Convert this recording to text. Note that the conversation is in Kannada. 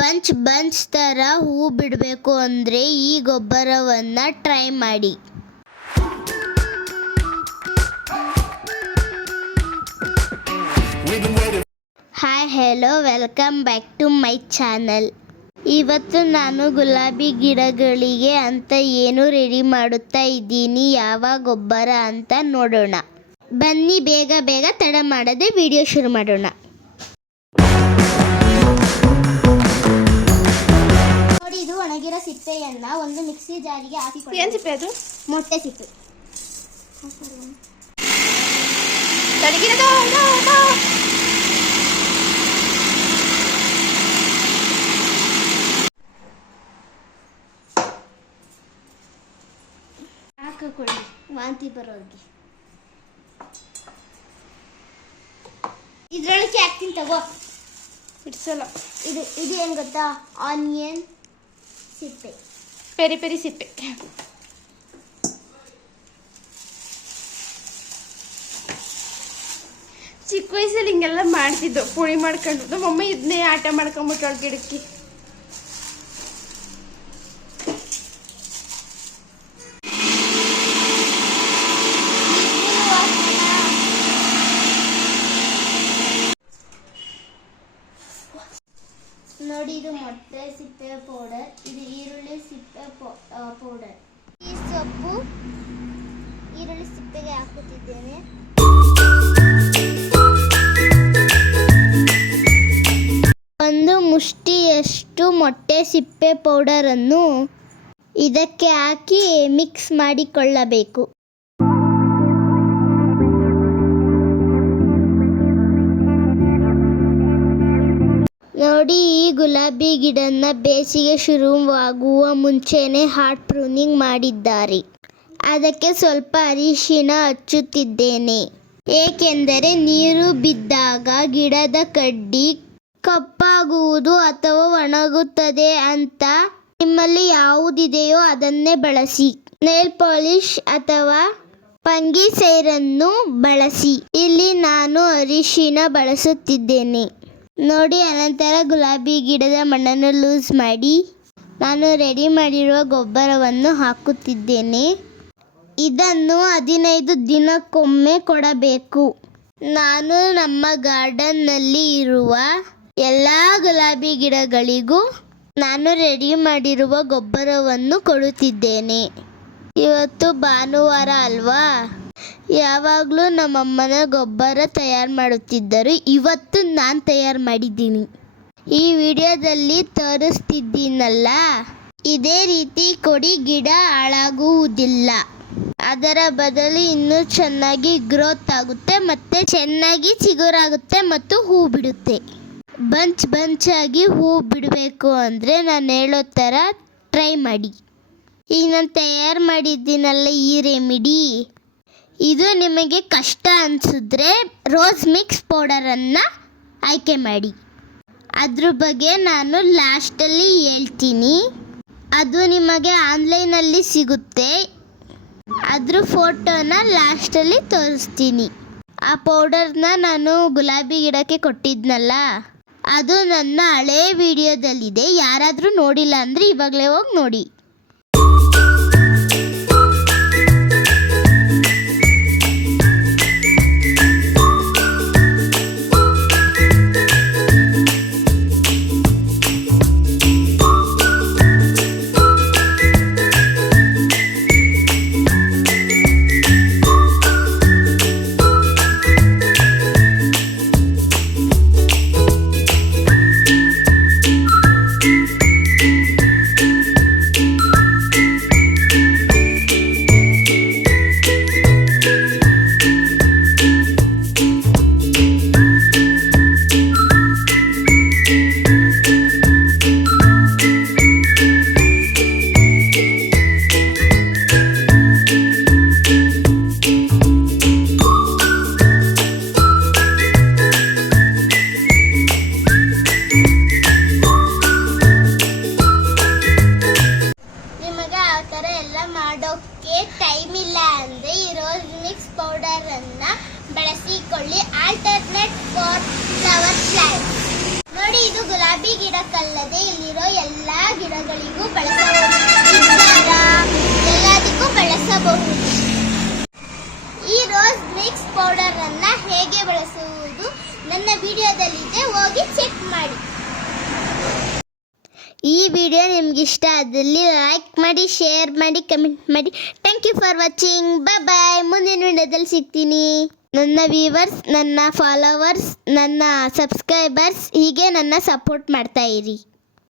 ಬಂಚ್ ಬಂಚ್ ಥರ ಹೂ ಬಿಡಬೇಕು ಅಂದರೆ ಈ ಗೊಬ್ಬರವನ್ನು ಟ್ರೈ ಮಾಡಿ. Hi hello welcome back to my channel. ಇವತ್ತು ನಾನು ಗುಲಾಬಿ ಗಿಡಗಳಿಗೆ ಅಂತ ಏನು ರೆಡಿ ಮಾಡುತ್ತಾ ಇದ್ದೀನಿ, ಯಾವ ಗೊಬ್ಬರ ಅಂತ ನೋಡೋಣ ಬನ್ನಿ. ಬೇಗ ಬೇಗ ತಡ ಮಾಡದೆ ವಿಡಿಯೋ ಶುರು ಮಾಡೋಣ. ನೋಡಿ, ಇದು ಒಣಗಿರೋ ಸಿಪ್ಪೆಯನ್ನ ಒಂದು ಮಿಕ್ಸಿ ಜಾರಿಗೆ ಹಾಕಿಕೊಳ್ಳಿ. ಏನು ಸಿಪ್ಪೆ ಅದು? ಮೊಟ್ಟೆ ಸಿಪ್ಪೆ. ಹಾಕಿಕೊಳ್ಳಿ ವಾಂತಿ ಬರೋರಿಗೆ. ಇದ್ರೊಳಗೆ ಹಾಕ್ತೀನಿ ತಗೋ. ಇಡ್ಸಲ್ಲ. ಇದು ಏನು ಗೊತ್ತಾ? ಆನಿಯನ್ ಸಿಪ್ಪೆ, ಪೆರಿ ಪೆರಿ ಸಿಪ್ಪೆ. ಚಿಕ್ಕ ವಯಸ್ಸಲ್ಲಿ ಹಿಂಗೆಲ್ಲ ಮಾಡ್ತಿದ್ದು, ಪುಳಿ ಮಾಡ್ಕೊಂಡು. ನಮ್ಮಮ್ಮ ಇದನ್ನೇ ಆಟ ಮಾಡ್ಕೊಂಬಿಟ್ಟಳು ಗಿಡಕ್ಕೆ. ನೋಡಿ, ಇದು ಮೊಟ್ಟೆ ಸಿಪ್ಪೆ ಪೌಡರ್, ಇದು ಈರುಳ್ಳಿ ಸಿಪ್ಪೆ ಪೌಡರ್. ಈ ಸೊಪ್ಪು ಈರುಳ್ಳಿ ಸಿಪ್ಪೆಗೆ ಹಾಕುತ್ತಿದ್ದೇನೆ. ಒಂದು ಮುಷ್ಟಿಯಷ್ಟು ಮೊಟ್ಟೆ ಸಿಪ್ಪೆ ಪೌಡರನ್ನು ಇದಕ್ಕೆ ಹಾಕಿ ಮಿಕ್ಸ್ ಮಾಡಿಕೊಳ್ಳಬೇಕು. ನೋಡಿ, ಈ ಗುಲಾಬಿ ಗಿಡನ ಬೇಸಿಗೆ ಶುರುವಾಗುವ ಮುಂಚೆನೆ ಹಾರ್ಟ್ ಪ್ರೂನಿಂಗ್ ಮಾಡಿದ್ದಾರೆ. ಅದಕ್ಕೆ ಸ್ವಲ್ಪ ಅರಿಶಿನ ಹಚ್ಚುತ್ತಿದ್ದೇನೆ, ಏಕೆಂದರೆ ನೀರು ಬಿದ್ದಾಗ ಗಿಡದ ಕಡ್ಡಿ ಕಪ್ಪಾಗುವುದು ಅಥವಾ ಒಣಗುತ್ತದೆ ಅಂತ. ನಿಮ್ಮಲ್ಲಿ ಯಾವುದಿದೆಯೋ ಅದನ್ನೇ ಬಳಸಿ. ನೇಲ್ ಪಾಲಿಶ್ ಅಥವಾ ಫಂಗಿಸೈಡನ್ನು ಬಳಸಿ. ಇಲ್ಲಿ ನಾನು ಅರಿಶಿನ ಬಳಸುತ್ತಿದ್ದೇನೆ. ನೋಡಿ, ಅನಂತರ ಗುಲಾಬಿ ಗಿಡದ ಮಣ್ಣನ್ನು ಲೂಸ್ ಮಾಡಿ ನಾನು ರೆಡಿ ಮಾಡಿರುವ ಗೊಬ್ಬರವನ್ನು ಹಾಕುತ್ತಿದ್ದೇನೆ. ಇದನ್ನು 15 ದಿನಕ್ಕೊಮ್ಮೆ ಕೊಡಬೇಕು. ನಾನು ನಮ್ಮ ಗಾರ್ಡನ್ನಲ್ಲಿ ಇರುವ ಎಲ್ಲ ಗುಲಾಬಿ ಗಿಡಗಳಿಗೂ ನಾನು ರೆಡಿ ಮಾಡಿರುವ ಗೊಬ್ಬರವನ್ನು ಕೊಡುತ್ತಿದ್ದೇನೆ. ಇವತ್ತು ಭಾನುವಾರ ಅಲ್ವಾ, ಯಾವಾಗಲೂ ನಮ್ಮಮ್ಮನ ಗೊಬ್ಬರ ತಯಾರು ಮಾಡುತ್ತಿದ್ದರು. ಇವತ್ತು ನಾನು ತಯಾರು ಮಾಡಿದ್ದೀನಿ. ಈ ವಿಡಿಯೋದಲ್ಲಿ ತೋರಿಸ್ತಿದ್ದೀನಲ್ಲ, ಇದೇ ರೀತಿ ಕೊಡಿ, ಗಿಡ ಹಾಳಾಗುವುದಿಲ್ಲ. ಅದರ ಬದಲು ಇನ್ನೂ ಚೆನ್ನಾಗಿ ಗ್ರೋತ್ ಆಗುತ್ತೆ, ಮತ್ತೆ ಚೆನ್ನಾಗಿ ಚಿಗುರಾಗುತ್ತೆ ಮತ್ತು ಹೂ ಬಿಡುತ್ತೆ. ಬಂಚ್ ಬಂಚಾಗಿ ಹೂ ಬಿಡಬೇಕು ಅಂದರೆ ನಾನು ಹೇಳೋ ಥರ ಟ್ರೈ ಮಾಡಿ. ಈಗ ನಾನು ತಯಾರು ಮಾಡಿದ್ದೀನಲ್ಲ ಈ ರೆಮಿಡಿ, ಇದು ನಿಮಗೆ ಕಷ್ಟ ಅನಿಸಿದ್ರೆ ರೋಸ್ ಮಿಕ್ಸ್ ಪೌಡರನ್ನು ಆಯ್ಕೆ ಮಾಡಿ. ಅದ್ರ ಬಗ್ಗೆ ನಾನು ಲಾಸ್ಟಲ್ಲಿ ಹೇಳ್ತೀನಿ. ಅದು ನಿಮಗೆ ಆನ್ಲೈನಲ್ಲಿ ಸಿಗುತ್ತೆ. ಅದ್ರ ಫೋಟೋನ ಲಾಸ್ಟಲ್ಲಿ ತೋರಿಸ್ತೀನಿ. ಆ ಪೌಡರ್ನ ನಾನು ಗುಲಾಬಿ ಗಿಡಕ್ಕೆ ಕೊಟ್ಟಿದ್ನಲ್ಲ, ಅದು ನನ್ನ ಹಳೇ ವಿಡಿಯೋದಲ್ಲಿದೆ. ಯಾರಾದರೂ ನೋಡಿಲ್ಲ ಅಂದರೆ ಇವಾಗಲೇ ಹೋಗಿ ನೋಡಿ. ಮಿಕ್ಸ್ ಪೌಡರನ್ನು ಹೇಗೆ ಬಳಸುವುದು ನನ್ನ ವಿಡಿಯೋದಲ್ಲಿದೆ, ಹೋಗಿ ಚೆಕ್ ಮಾಡಿ. ಈ ವಿಡಿಯೋ ನಿಮ್ಗೆ ಇಷ್ಟ ಆದಲ್ಲಿ ಲೈಕ್ ಮಾಡಿ, ಶೇರ್ ಮಾಡಿ, ಕಮೆಂಟ್ ಮಾಡಿ. Thank you for watching. Bye. ಮುಂದಿನ ವಿಡಿಯೋದಲ್ಲಿ ಸಿಗ್ತೀನಿ. ನನ್ನ ವ್ಯೂವರ್ಸ್, ನನ್ನ ಫಾಲೋವರ್ಸ್, ನನ್ನ ಸಬ್ಸ್ಕ್ರೈಬರ್ಸ್ ಹೀಗೆ ನನ್ನ ಸಪೋರ್ಟ್ ಮಾಡ್ತಾ ಇರಿ.